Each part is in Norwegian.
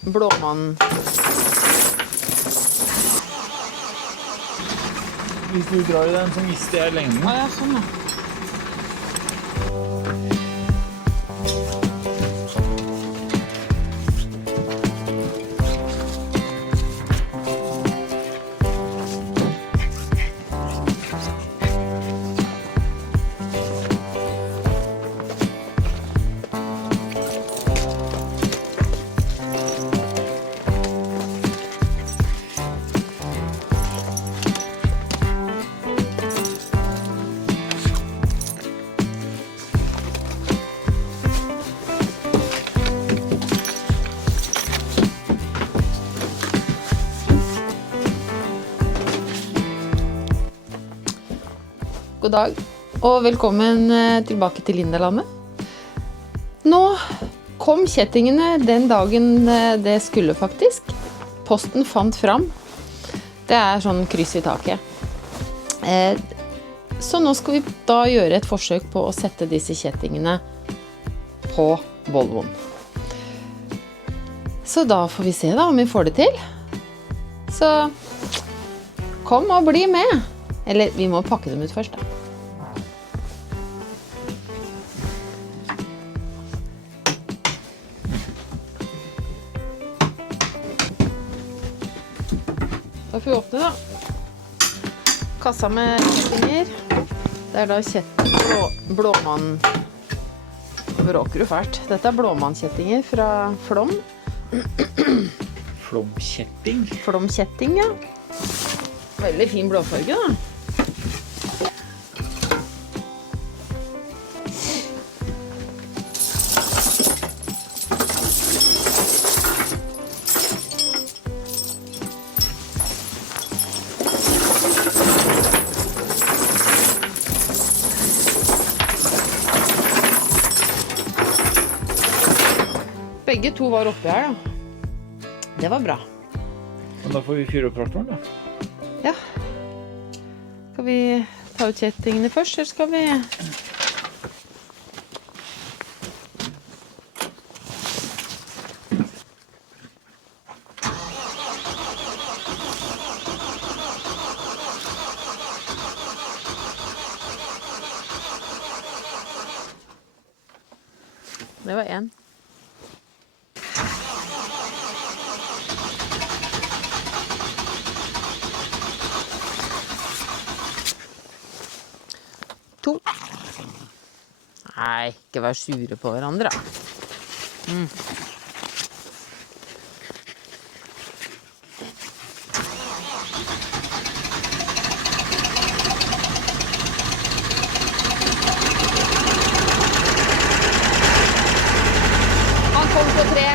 blåmann. Hvis du drar i den, så mister jeg lengden. Ja, sånn da. God dag, og velkommen tilbake til Lindalandet. Nå kom kjettingene den dagen det skulle faktisk. Posten fant fram. Det sånn kryss i taket. Så nå skal vi da gjøre et forsøk på å sette disse kjettingene på Volvoen. Så da får vi se da om vi får det til. Så kom og bli med. Eller vi må pakke dem ut først da. Da får vi åpne da. Kassa med kjettinger. Det da blåmann. Bråker jo fælt. Dette blåmannkjettinger fra Flom. Flomkjetting? Flomkjetting, ja. Veldig fin blåfarge da. Begge to var oppi her da. Det var bra. Men da får vi fyre opp traktoren da. Ja. Skal vi ta ut kjettingene først, eller skal vi... Det var en. To. Nei, ikke vær sure på hverandre. Han kom på 3.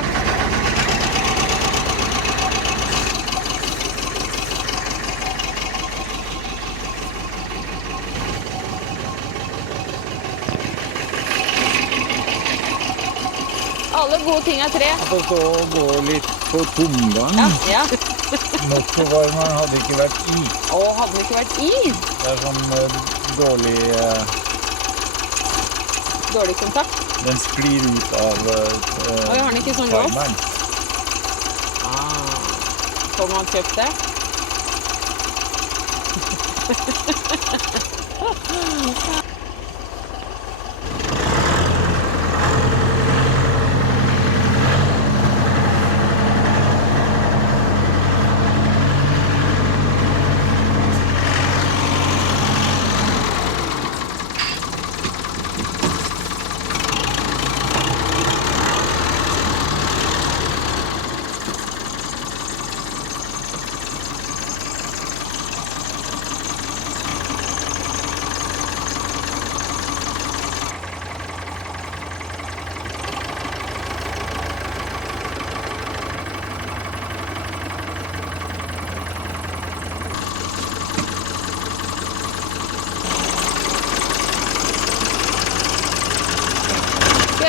Alle gode ting 3. Jeg får stå og gå litt på tomgang. Ja. Motorvarmeren hadde ikke vært i. Hadde den ikke vært i? Det sånn dårlig... Dårlig kontakt. Den sklir ut av Har den ikke sånn lås? Får man kjøpt det?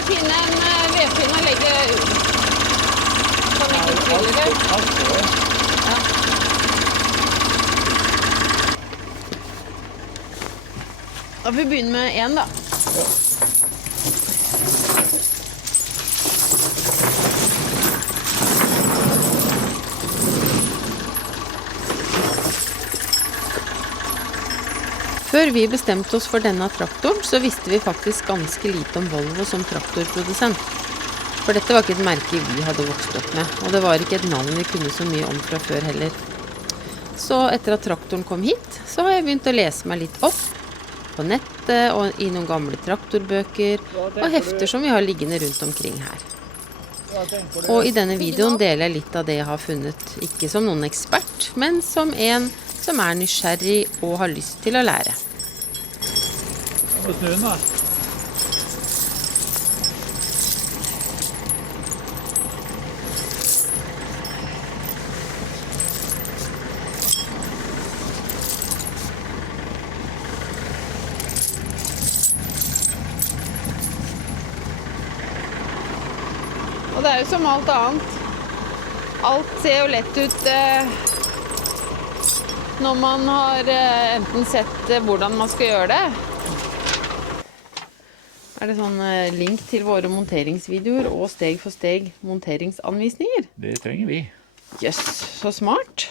finne en vedpinne og legge sånn ikke spiller det. Ja. Da får vi begynne med en da. Ja. Før vi bestemte oss for denne traktoren, så visste vi faktisk ganske lite om Volvo som traktorprodusent. For dette var ikke et merke vi hadde vokst opp med, og det var ikke et navn vi kunne så mye om fra før heller. Så etter at traktoren kom hit, så har jeg begynt å lese meg litt opp på nettet og i noen gamle traktorbøker og hefter som vi har liggende rundt omkring her. Og i denne videoen deler jeg litt av det jeg har funnet, ikke som noen ekspert, men som en som er nysgjerrig og har lyst til å lære. Må snu den da. Og det er jo som alt annet. Alt ser jo lett ut når man har enten sett hvordan man skal gjøre det. Er det sånn link til våre monteringsvideoer og steg for steg monteringsanvisninger? Det trenger vi. Jøss, så smart.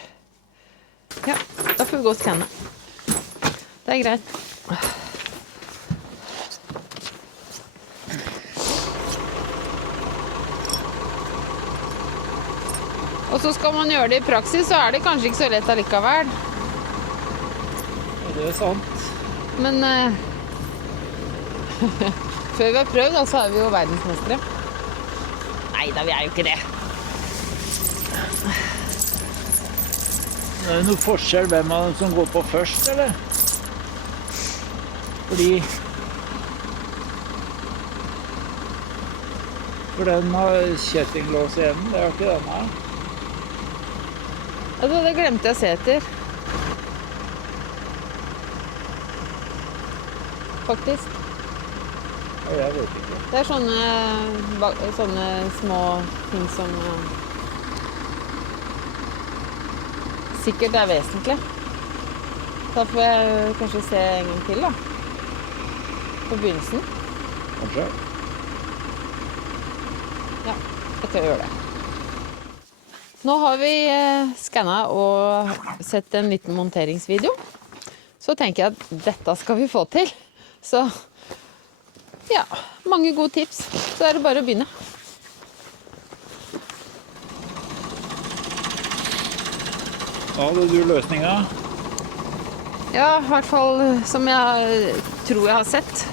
Ja, da får vi gå og skanne. Det er greit. Og så skal man gjøre det i praksis, så er det kanskje ikke så lett allikevel. Ja, det er sant. Men før vi har prøvd, så er vi jo verdensmestere. Neida, vi er jo ikke det. Det er noe forskjell hvem av dem som går på først, eller? For den har kjettinglås i enden, det er jo ikke den her. Altså, det glemte jeg å se etter. Faktisk. Ja, jeg vet ikke. Det er sånne små ting som sikkert er vesentlig. Da får jeg kanskje se en gang til da. På begynnelsen. Kanskje. Ja, jeg skal gjøre det. Nå har vi skannet og sett en liten monteringsvideo. Så tenker jeg at dette skal vi få til. Så ja, mange gode tips. Så er det bare å begynne. Hadde du løsninga? Ja, i hvert fall som jeg tror jeg har sett.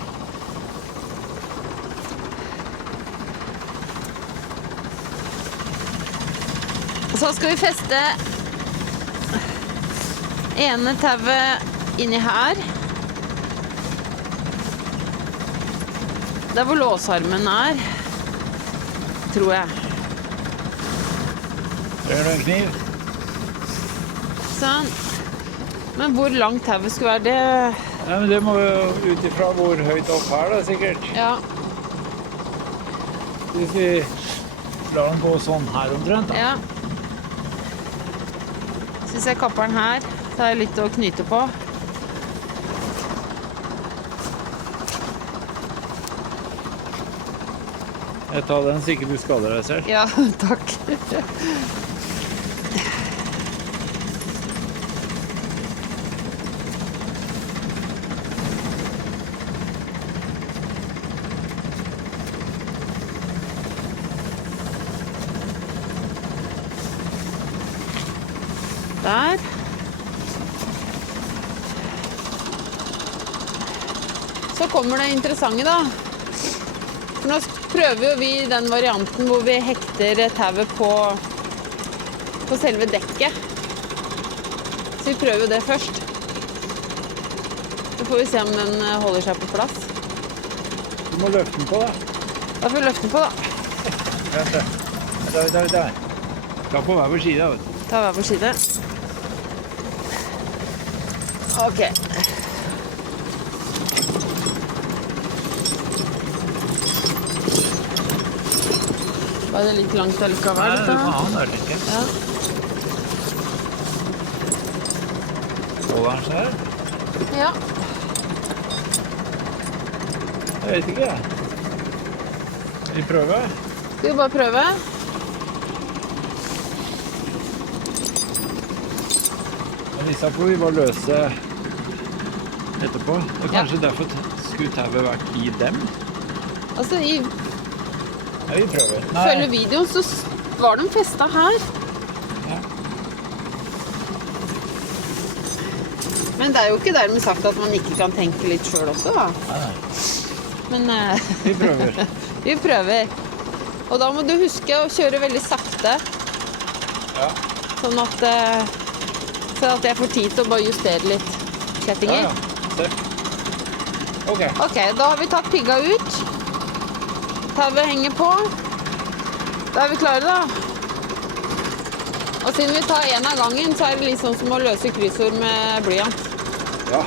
Så skal vi feste ene tauet inni her. Der hvor låsarmen er, tror jeg. Trenger du en kniv? Sånn. Men hvor langt tauet skulle være, det... Nei, men det må jo ut ifra hvor høyt opp her da, sikkert. Ja. Hvis vi lar den gå sånn her omtrent da. Ja. Så hvis jeg kapper den her, så har jeg litt å knyte på. Jeg tar den så ikke du skader deg selv. Ja, takk. Der. Så kommer det interessante da. For nå prøver jo vi den varianten hvor vi hekter tauet på selve dekket. Så vi prøver jo det først. Så får vi se om den holder seg på plass. Du må løfte den på da. Da får vi løfte den på da. Vent der. Ta på hver vår side, vet du. Ta hver vår side. Ok. Var det litt langt allikevel? Nei, du må ha den der, tenker jeg. Ja. Holder den seg her? Ja. Jeg vet ikke. Vi prøver. Skal vi bare prøve? Men disse får vi bare løse etterpå. Det er kanskje derfor skulle tauet vært i dem? Altså, Ja, vi prøver. følge videoen så var de festet her. Ja. Men det er jo ikke dermed sagt at man ikke kan tenke litt selv også, da. Nei. Men Vi prøver. vi prøver. Og da må du huske å kjøre veldig sakte, Ja. sånn at jeg får tid til å bare justere litt kjettinger. Ja. Se. Ok. Ok, da har vi tatt pigga ut. Tauet henger på. Da er vi klare, da. Og siden vi tar en av gangen, så er det litt sånn som å løse kryssord med blyant. Ja.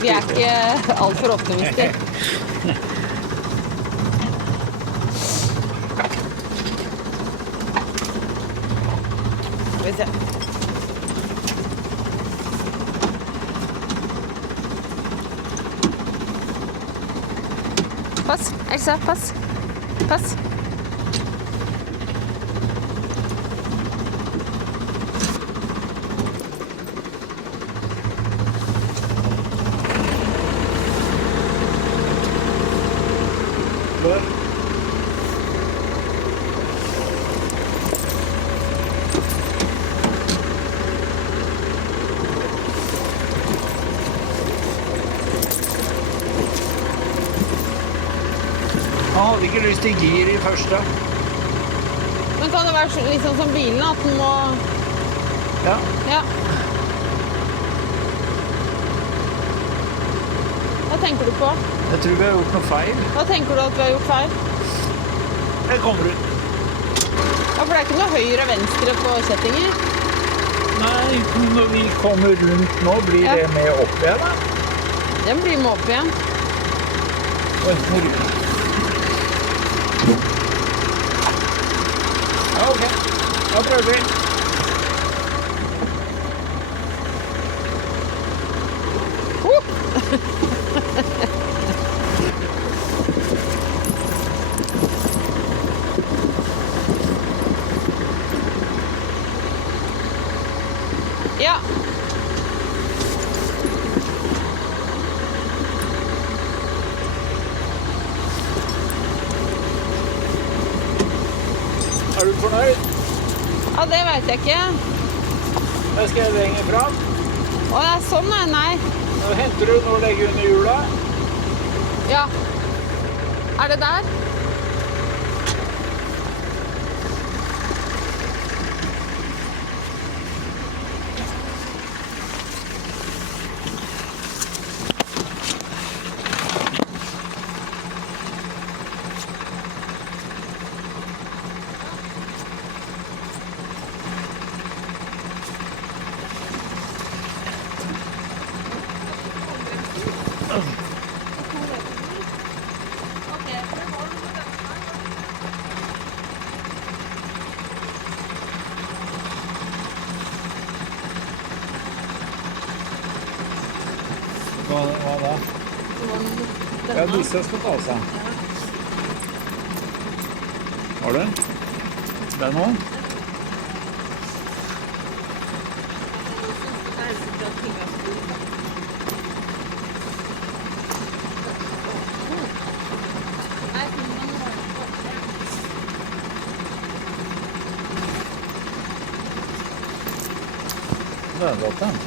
Vi er ikke alt for optimister. Skal vi se. Pass, Elsa, pass. Pass. Bør. Han hadde ikke lyst til gir i første. Men kan det være litt sånn som bilen, at den må... Ja. Ja. Hva tenker du på? Jeg tror vi har gjort noe feil. Hva tenker du at vi har gjort feil? Jeg kommer ut. Ja, for det er ikke noe høyre og venstre på kjettinger. Nei, når vi kommer rundt nå, blir Ja. det med opp igjen, da? Den blir med opp igjen. Oi, hvor... Ja, ok. Da prøver vi. Ja. Er du fornøyd? Ja, det vet jeg ikke. Da skal jeg lenger fram. Å, ja, sånn er nei. Nå henter du noe å legge under hjula. Ja. Er det der? Hva da? Ja, disse skal ta seg. Har du den? Den nå? Det er godt den.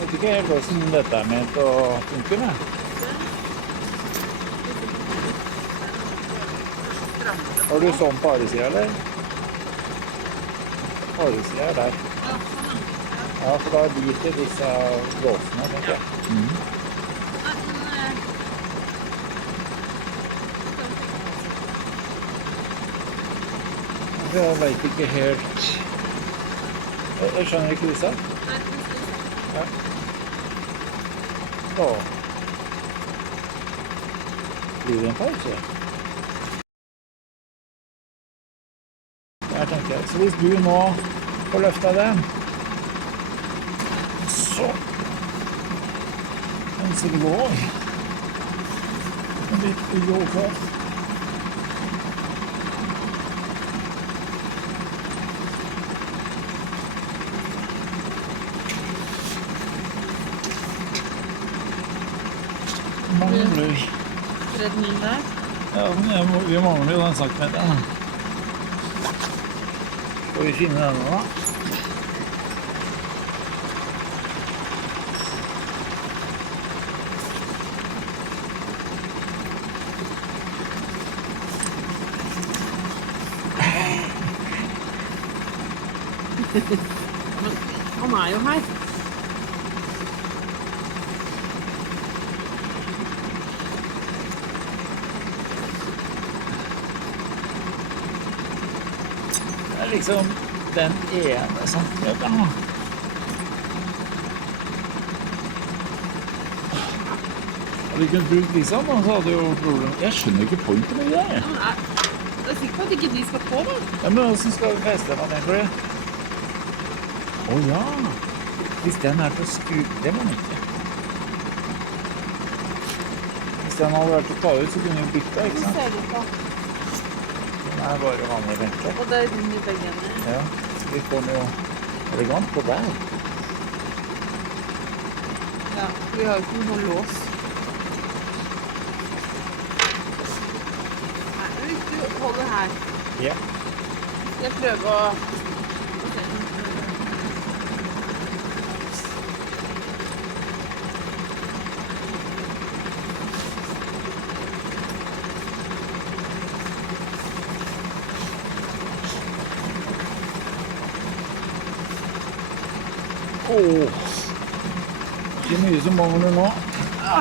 Jeg vet ikke helt hvordan dette er ment å funke med. Har du sånn på aresida, eller? Aresida er der. Ja, for da biter disse låsene, tenker jeg. Jeg vet ikke helt... Jeg skjønner ikke disse. Ja. Da blir det en pause. Der tenker jeg. Så hvis du nå får løftet den, så En psykolog. En litt yoga. Mangler vi. Treadmill der. Ja, men vi mangler jo den centimeteren. Skal vi finne denne da? Han jo her. Det er liksom den ene centimeteren da. Hadde vi kunnet bruke disse, da, så hadde jo problem. Jeg skjønner ikke pointet med det der. Jeg er sikker på at ikke de skal på da. Ja, men hvordan skal vi feste den, tenker du? Åja! Hvis den er til å skru, det må den ikke. Hvis den hadde vært til å ta ut, så kunne vi bytte, ikke sant? ser du på. Den er bare vanlig vente. Og det er rundt i begge ender. Ja, så vi får den jo elegant på der. Ja, vi har jo ikke noe lås. Nei, hvis du holder her, Ja. jeg prøver å... Ikke mye som mangler nå. Ja.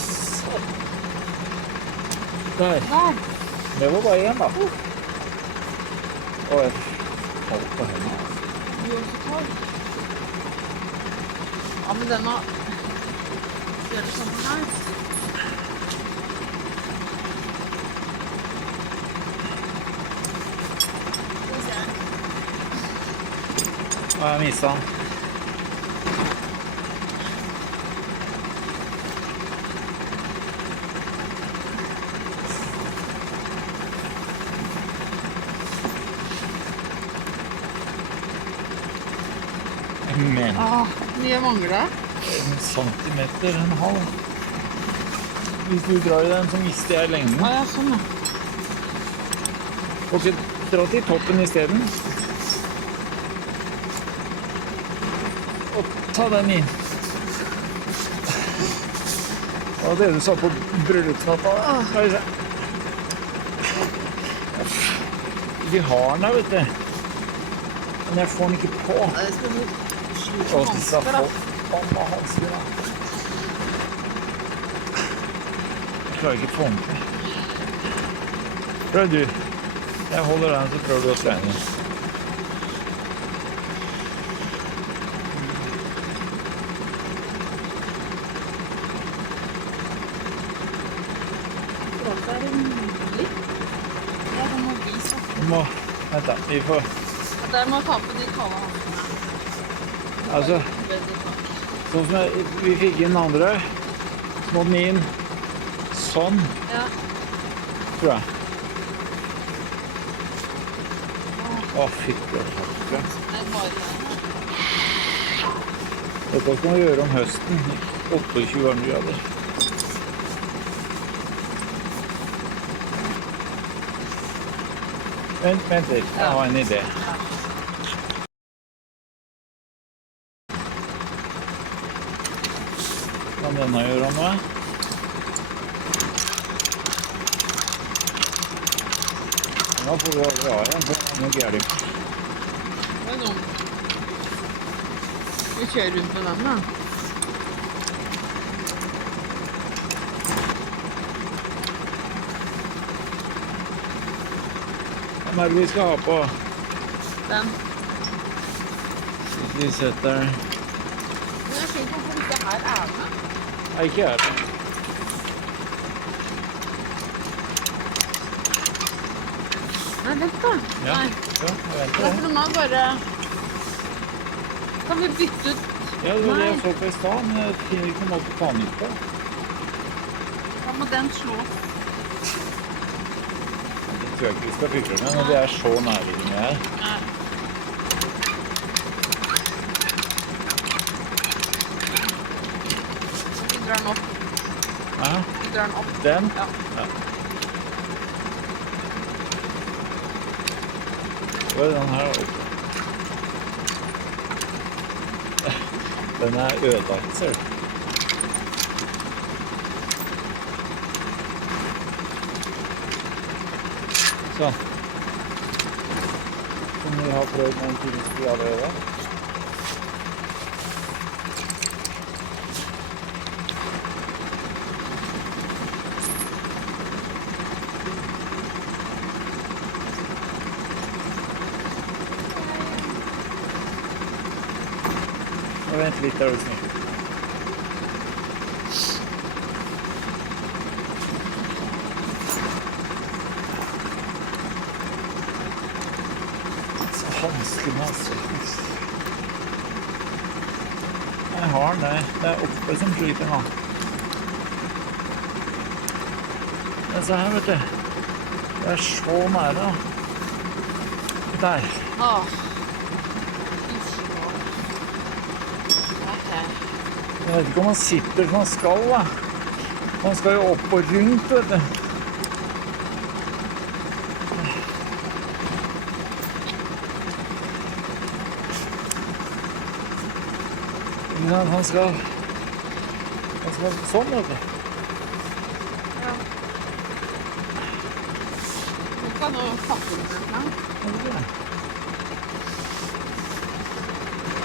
Sånn. Der. Der. Det var bare en da. Og jeg holdt på hendene. Du er også klar. Ja, men denne... Ser det sånn her? Ja, jeg mistet den. Men Mye mangler det. en centimeter, en halv. Hvis du drar i den, så mister jeg lengden. Ja, sånn ja. Ok, dra til toppen i stedet. Og ta den inn. Det var det du sa på bryllupsknappa. Skal vi se. Vi har den her, vet du. Men jeg får den ikke på. Ja, det skal bli sjukt Og disse vansker da. forbanna hansker, da. Jeg klarer ikke å få den til. Prøv du. Jeg holder den, så prøver du å slenge den. Det er mulig. Ja, det må vise. Vi må, vent da, vi får, Der må jeg ta på de kalde hanskene. altså, sånn som vi fikk inn den andre, så må den inn sånn, Ja. tror jeg. Å, fytte og hakke. Det er bare Dette skal vi gjøre om høsten, 28 varmegrader. Vent litt, jeg har en idé. Kan denne gjøre noe? Nå får vi aldri ha en, for det er noe gærent. Det er noe. Vi kjører rundt med den da. Hva er det vi skal ha på? Den. Hvis vi setter den. Men jeg skjønner ikke hvorfor disse her er med. Nei, ikke her. Nei, vent da. Ja, Nei. ja, jeg venter Det er det. for de har bare... Kan vi bytte ut? Ja, det var det jeg Nei. så på i stad, men jeg finner ikke noen måte å ta den ut på. Da må den slås. Det tror jeg ikke vi skal fikle med når vi er så nærliggende her. Nei. Vi drar den opp. Ja, Vi drar den opp. den? Ja. Ja. Hva er den her oppe? Den er ødelagt, ser du. Sånn. Som vi har prøvd med en tidligere allerede. Og vent litt, er du snill. Så hanskene, altså. Jeg har den der. Det er oppe som sliter nå. Men se her, vet du. Det er så nære. Der. Åh. Jeg vet ikke om han sitter som han skal, da. Han skal jo opp og rundt, vet du. Ja, han skal sånn, vet du. Ja. Du kan jo pakke den en gang.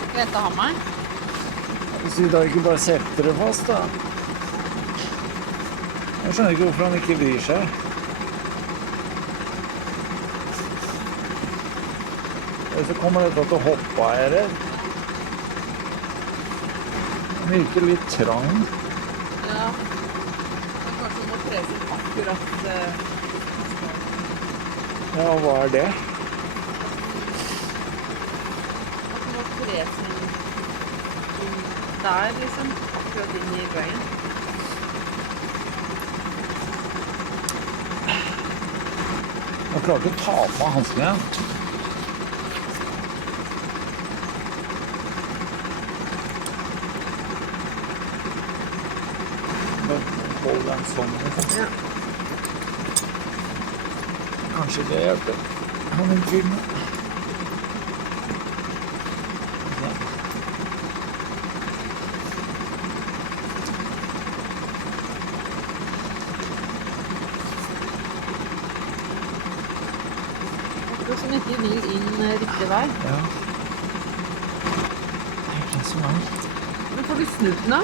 Skal jeg ta hammeren? Hvis vi da ikke bare setter det fast, da. Jeg skjønner ikke hvorfor han ikke bryr seg. Eller så kommer dette til å hoppe, er jeg redd. Den virker litt trang. Ja. Men kanskje du må presse den akkurat Ja, hva er det? at du må presse den der, liksom. Akkurat inn i veien. Jeg klarer ikke å ta på meg hanskene igjen. Hold den sånn, liksom. Ja. Kanskje det hjelper. Han vil filme. Akkurat som ikke vil inn riktig vei. Ja. Det er ikke så langt. Men får du snudd den da?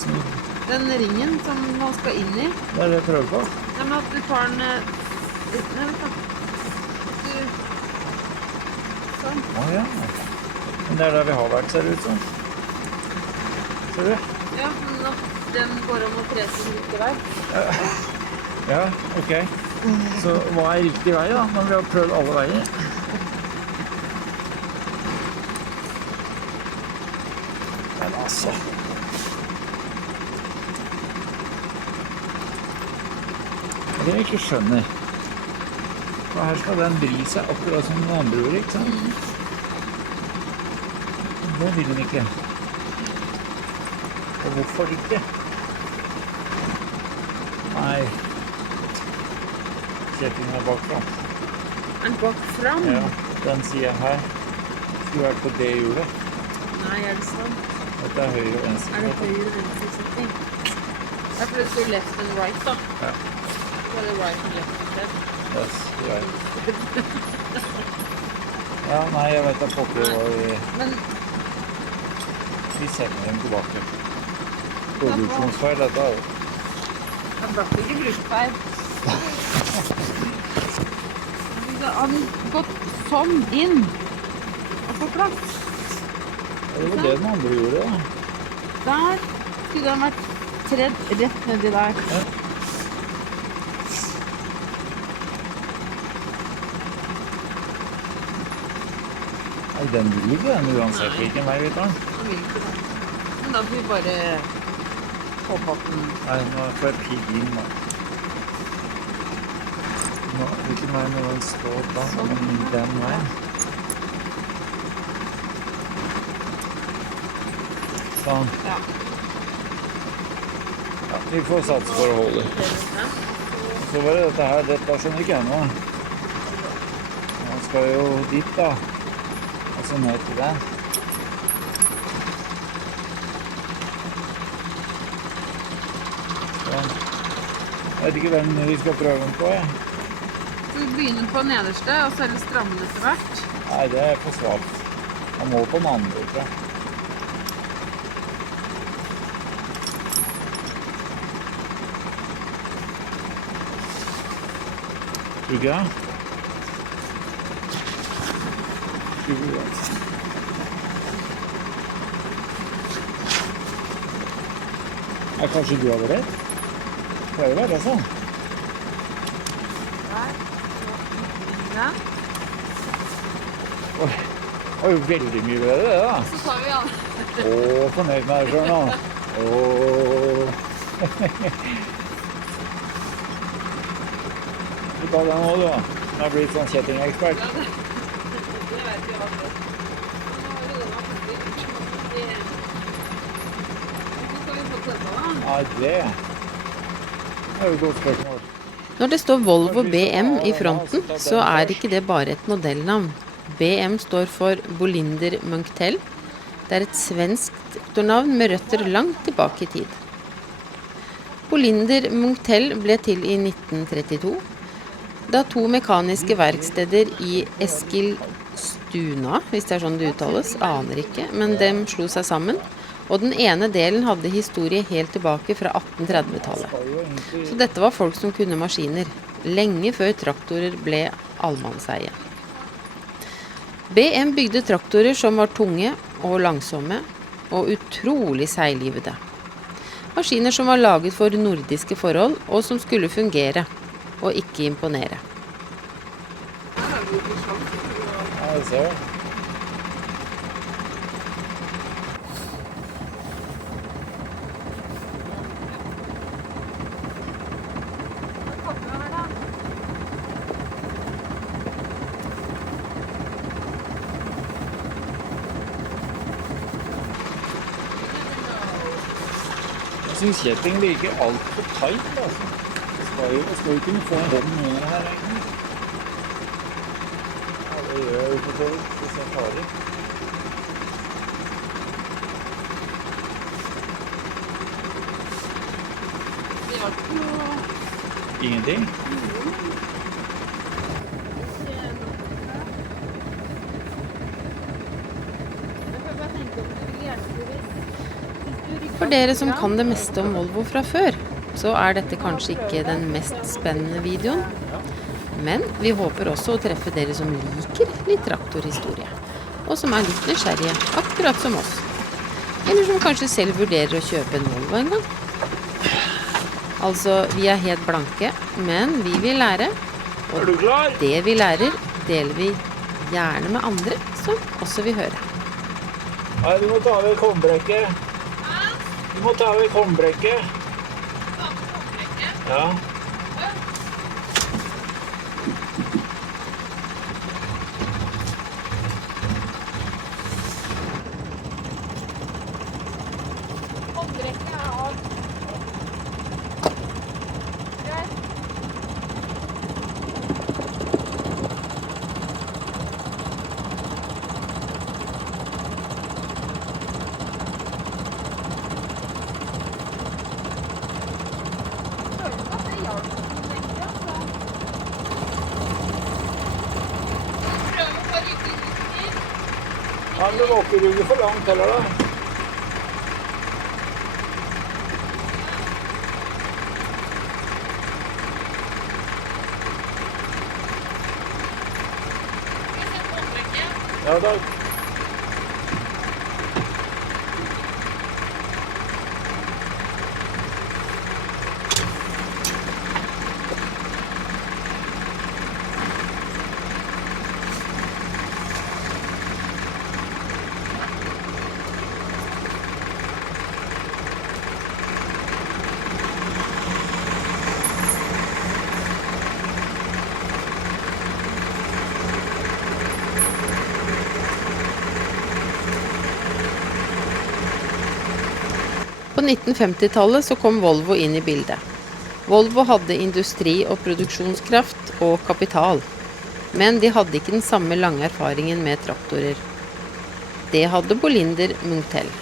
Snudd. Den ringen som man skal inn i. Det er det jeg prøver på. Nei, men at du tar den litt ned, vet du. Sånn. Å ja. Men det er der vi har vært, ser det ut som. Ser du? Ja, men at den går om å presse den riktig vei. Ja, ok. Så hva er riktig vei da, når vi har prøvd alle veier? Men altså... Det jeg ikke skjønner. For her skal den bry seg akkurat som den andre gjorde, ikke sant? Det vil den ikke. Og hvorfor ikke? Nei. Kjettingen er bakfra. Er den bak fram? Ja, den siden her skulle vært på det hjulet. Nei, er det sånn? Dette er høyre og venstre. Er det høyre og venstre setting? Det er fordi det står left and right, da. Ja. Så er det right and left instead. Yes, right. Ja, nei, jeg vet at pokker var Men vi sender dem tilbake. Produksjonsfeil, dette er jo. jeg ble ikke brukt feil. Så har den gått sånn inn og på plass. Ja, det var det den andre gjorde, da. Der skulle den vært tredd rett nedi der. Ja. Nei, den vil ikke den uansett hvilken vei vi tar den. Den vil ikke det. Men da får vi bare håpe at den... Nei, nå får jeg pigg inn da. Nå, hvilken vei må den stå da? Sånn. Den veien. Sånn. Ja. Ja, vi får satse for å holde. Så var det dette her, dette skjønner ikke jeg nå. Man skal jo dit da. Og så ned til den. Sånn. Jeg vet ikke hvem vi skal prøve den på, jeg. Så vi begynner på nederste, og så er det stramme etter hvert. Nei, det er for svagt. Man må på den andre, tror jeg. Tror du ikke det? Tror du det? Ja, kanskje du hadde rett? Det pleier å være sånn. Der. Ja. Oi, det var jo veldig mye bedre det da. Så tar vi an. Åh, fornøyd med deg selv nå. Åh. Du tar den også, du da. Du har blitt sånn kjettingekspert. Det vet vi hva det er. Ja, det er jo et godt spørsmål. Når det står Volvo BM i fronten, så er ikke det bare et modellnavn. BM står for Bolinder Munktel. Det er et svensk motornavn med røtter langt tilbake i tid. Bolinder Munktel ble til i 1932, da to mekaniske verksteder i Eskilstuna, hvis det er sånn det uttales, aner ikke, men dem slo seg sammen. Og den ene delen hadde historie helt tilbake fra 1830-tallet. Så dette var folk som kunne maskiner, lenge før traktorer ble allmannseie. BM bygde traktorer som var tunge og langsomme, og utrolig seilgivende. Maskiner som var laget for nordiske forhold, og som skulle fungere, og ikke imponere. Ja, det ser jeg. Jeg synes kjetting virker alt for tight, altså. Jeg skal jo kunne få en hånd under her, egentlig. Ja, det gjør jeg jo for så vidt, hvis jeg tar det. Det var ikke noe... Ingenting? For dere som kan det meste om Volvo fra før, så er dette kanskje ikke den mest spennende videoen. Men vi håper også å treffe dere som liker litt traktorhistorie, og som er litt nysgjerrige, akkurat som oss. Eller som kanskje selv vurderer å kjøpe en Volvo en gang. Altså, vi er helt blanke, men vi vil lære. Og det vi lærer, deler vi gjerne med andre som også vil høre. Nei, du må ta av kombrekket. Du må ta av kombrekket. Ja. Ja, men du må ikke rygge for langt heller da. Ja, takk. På 1950-tallet så kom Volvo inn i bildet. Volvo hadde industri og produksjonskraft og kapital, men de hadde ikke den samme lange erfaringen med traktorer. Det hadde Bolinder Munktel.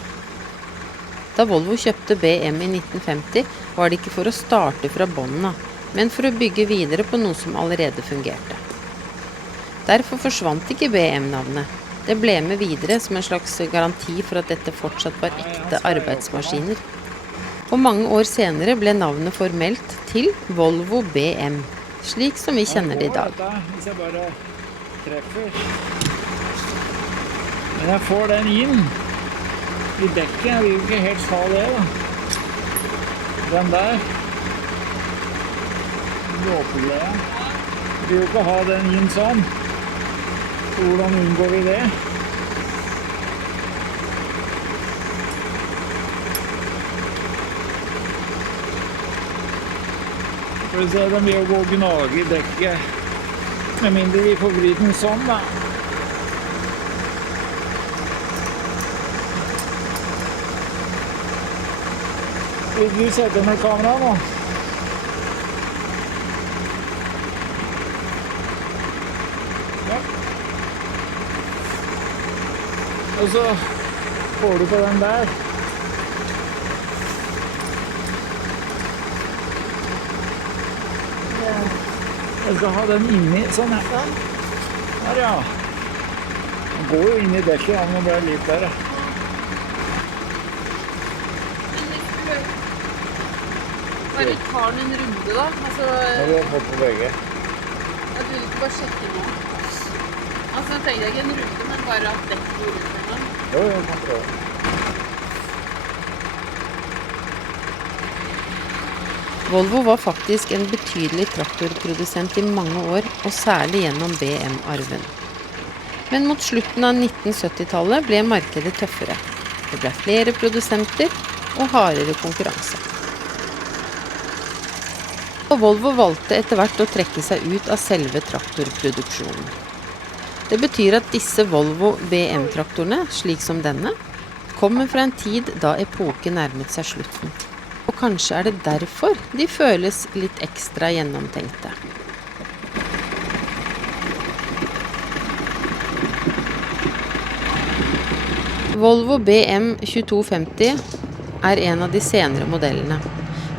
Da Volvo kjøpte BM i 1950, var det ikke for å starte fra bånda, men for å bygge videre på noe som allerede fungerte. Derfor forsvant ikke BM-navnet. Det ble med videre som en slags garanti for at dette fortsatt var ekte arbeidsmaskiner. Og mange år senere ble navnet formelt til Volvo BM, slik som vi kjenner det i dag. Hvis jeg bare treffer. Men jeg får den inn i dekket. Jeg vil ikke helt ha det da. Den der. Låpegreia. Jeg vil jo ikke ha den inn sånn. Så hvordan unngår vi det? Skal vi se, den vil jo gå og gnage i dekket. Med mindre vi får vridd den sånn da. Vil du sette ned kameraet nå? Ja. Og så får du på den der. Jeg skal ha den inni, sånn her. Her, ja. Den går jo inn i dekket, da, men det ble litt der, ja. Bare tar den en runde da? Altså, Nå har vi fått på begge. jeg vil ikke bare sjekke nå. Altså, jeg tenker ikke en runde, men bare at dekket går rundt en gang. Jo, jeg kan prøve. Volvo var faktisk en betydelig traktorprodusent i mange år, og særlig gjennom BM-arven. Men mot slutten av 1970-tallet ble markedet tøffere. Det ble flere produsenter og hardere konkurranse. Og Volvo valgte etter hvert å trekke seg ut av selve traktorproduksjonen. Det betyr at disse Volvo BM-traktorene, slik som denne, kommer fra en tid da epoken nærmet seg slutten. Og kanskje er det derfor de føles litt ekstra gjennomtenkte. Volvo BM 2250 er en av de senere modellene.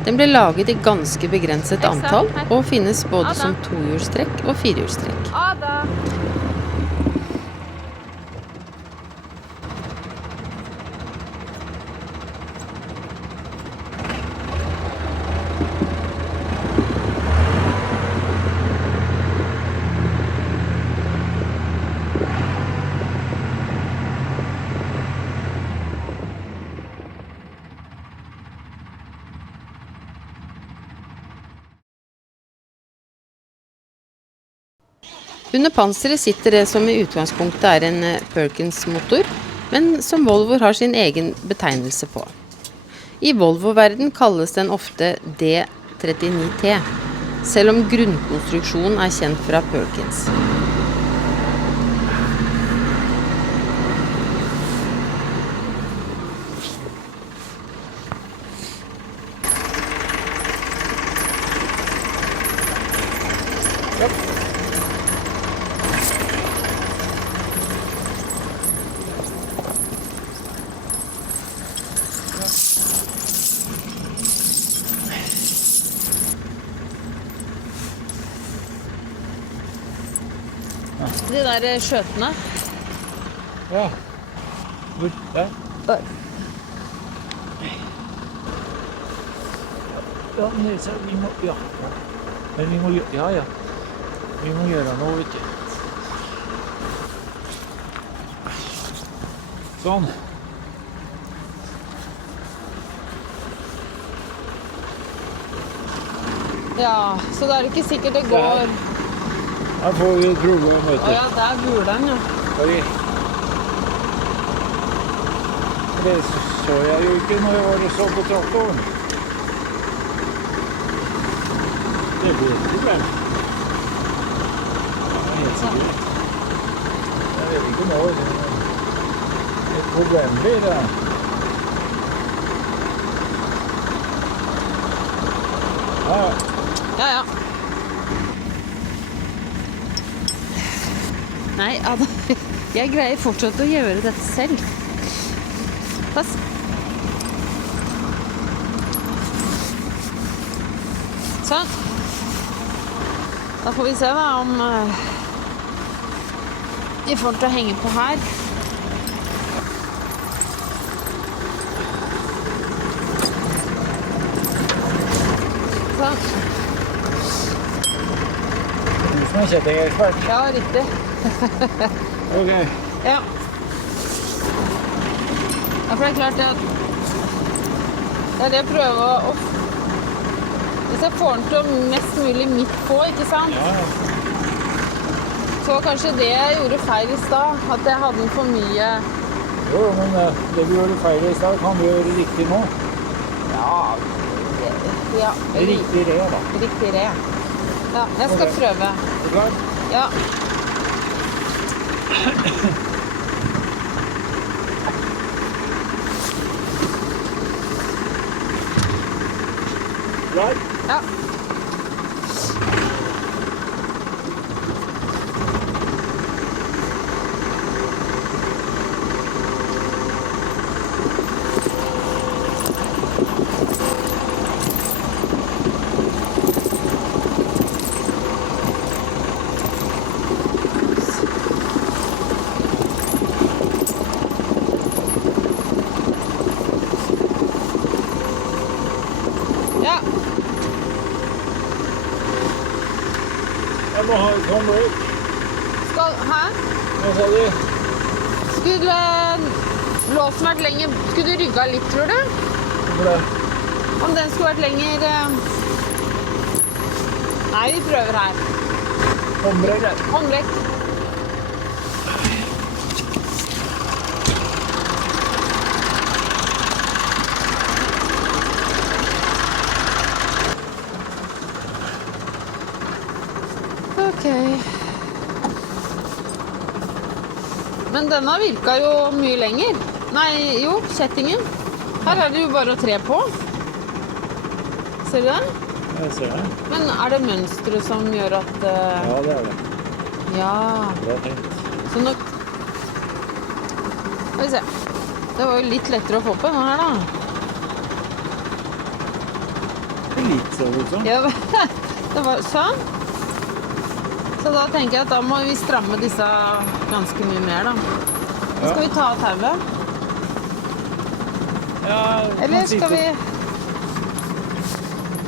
Den ble laget i ganske begrenset antall, og finnes både som tohjulstrekk og firehjulstrekk. Under panseret sitter det som i utgangspunktet er en Perkins-motor, men som Volvo har sin egen betegnelse på. I Volvo-verden kalles den ofte D39T, selv om grunnkonstruksjonen er kjent fra Perkins. De der skjøtene. Ja. Hvor? Der? Der. Ja, men så vi må, ja. Men vi må gjøre, ja, ja. Vi må gjøre noe, vet du. Sånn. Ja, så det er ikke sikkert det går. Her får vi et problem, vet du. Ja, der buler den, ja. Oi. Det så jeg jo ikke når jeg var så på traktoren. Det blir et problem. Det er helt sikkert. Jeg vet ikke når et problem blir det. Ja, ja. Ja, ja. Nei, Adam, jeg greier fortsatt å gjøre dette selv. Pass. Sånn. Da får vi se da om de får til å henge på her. Sånn. Du som er kjettingekspert. Ja, riktig. Ok. Ja. Ja, for det er klart at det er det jeg prøver å... Hvis jeg får den til mest mulig midt på, ikke sant? Ja, ja. Så var kanskje det jeg gjorde feil i stad, at jeg hadde den for mye... Jo, men det du gjorde feil i stedet, kan du gjøre riktig nå. Ja, Riktig re, da. Riktig re. Ja, jeg skal Ok. prøve. Er du klar? Ja. Klar? Ja. Ja. Jeg må ha et håndbruk. Hæ? Hva sa du? Skulle låsen vært lenger... Skulle du rygga litt, tror du? Hvorfor det? Om den skulle vært lenger... Nei, vi prøver her. Håndbruk. Håndbrekk. Ok. Men denne virka jo mye lenger. Nei, jo, kjettingen. Her er det jo bare å tre på. Ser du det? Jeg ser det. Men er det mønstret som gjør at... Ja, det er det. Ja, Bra tenkt. så nok... Skal vi se. Det var jo litt lettere å få på denne her da. Litt så ut som. Ja, det var sånn. Så da tenker jeg at da må vi stramme disse ganske mye mer da. Så skal vi ta av tauet? Ja, Eller skal vi...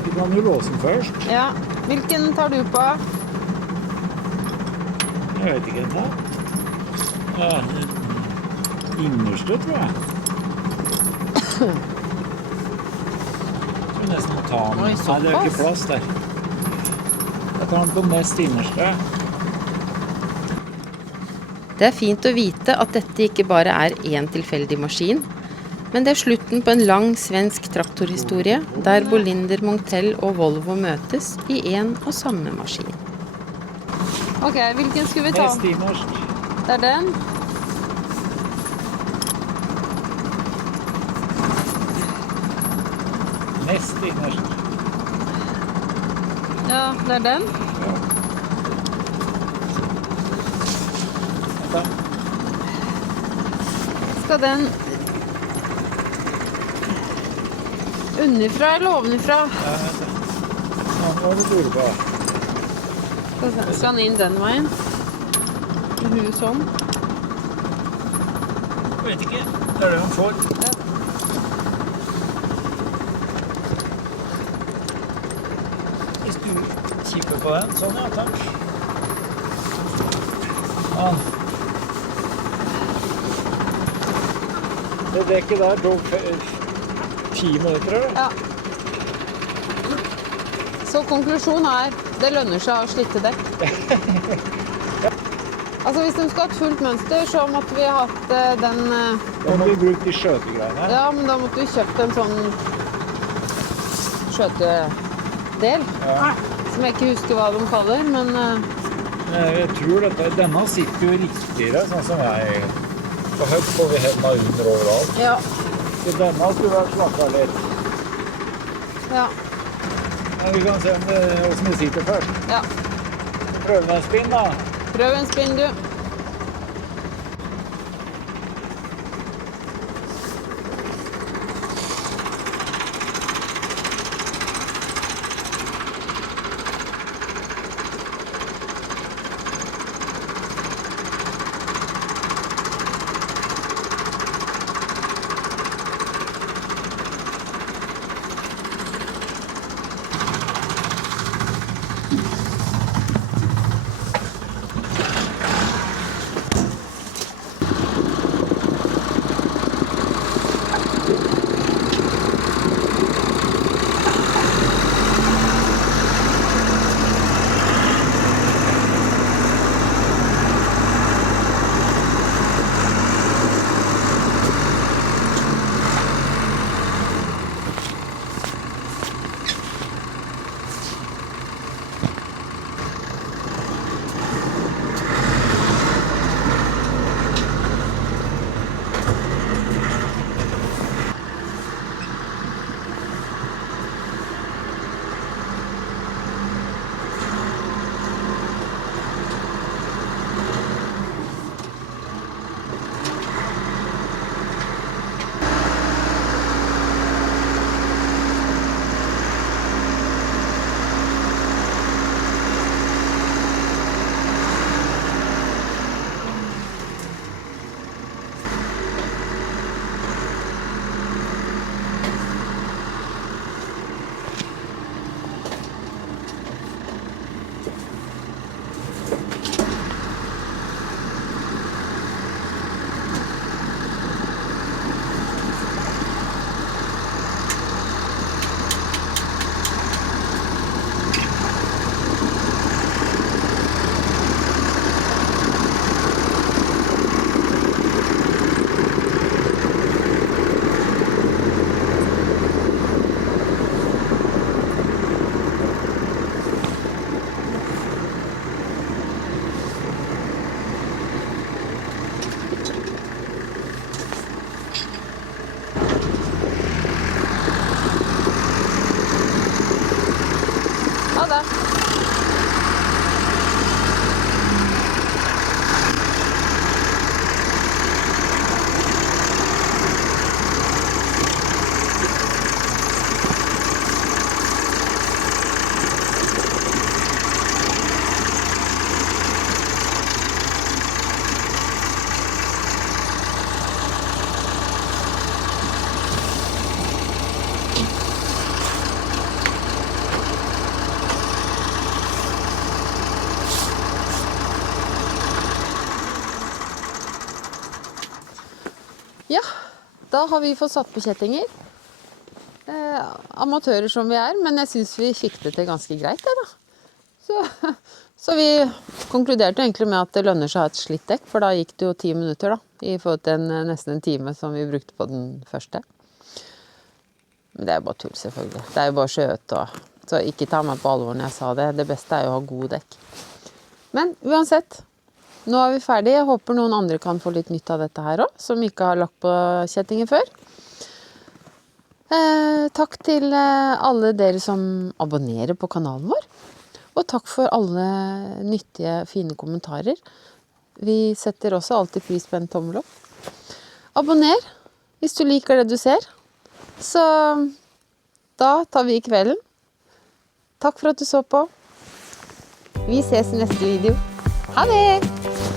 Du kan jo låse den først. Ja, hvilken tar du på? Jeg vet ikke ennå. Ja, innerste, tror jeg. Skal vi nesten ta den. Oi, Nei, det er ikke såpass. plass der. Jeg tar den på nest innerste. Det er fint å vite at dette ikke bare er en tilfeldig maskin, men det er slutten på en lang svensk traktorhistorie der Bolinder, Montel og Volvo møtes i en og samme maskin. Ok, hvilken skulle vi ta? Nest innerst. Det er den. Nest innerst. Ja, det er den. Ja. Vent da. Skal den underfra eller ovenifra? Ja, vent da. Nå må du lure på. Skal den inn den veien? Sånn. Jeg vet ikke. Det er det man får. Ja. Hvis du kikker på den, sånn ja, takk. Sånn. Det dekket der tok 10 minutter, eller? Ja. Så konklusjonen er, det lønner seg å slitte dekk. Altså hvis de skulle hatt fullt mønster, så måtte vi ha hatt den... Da må vi bruke de skjøtegreiene. Ja, men da måtte vi kjøpt en sånn skjøtedel, Ja. som jeg ikke husker hva de kaller, men Jeg tror denne sitter jo riktigere, sånn som jeg på høyt får vi hendene under overalt. ja, Så denne skulle vært svakere litt. ja. Men vi kan se om hvordan det sitter først. Ja. Prøv med en spinn da. Prøv en spinn, du. Ha det. Ja, da har vi fått satt på kjettinger. Amatører som vi er, men jeg synes vi fikk det til ganske greit, det da. Så vi konkluderte egentlig med at det lønner seg å ha et slitt dekk, for da gikk det jo 10 minutter da, i forhold til nesten en time som vi brukte på den første. Men det er jo bare tull selvfølgelig. Det er jo bare skjøt, så ikke ta meg på alvor når jeg sa det. Det beste er jo å ha god dekk. Men uansett, nå er vi ferdige. Jeg håper noen andre kan få litt nytt av dette her også, som ikke har lagt på kjettinger før. Takk til alle dere som abonnerer på kanalen vår. Og takk for alle nyttige, fine kommentarer. Vi setter også alltid pris på en tommel opp. Abonner hvis du liker det du ser. Så da tar vi i kvelden. Takk for at du så på. Vi ses i neste video. Ha det!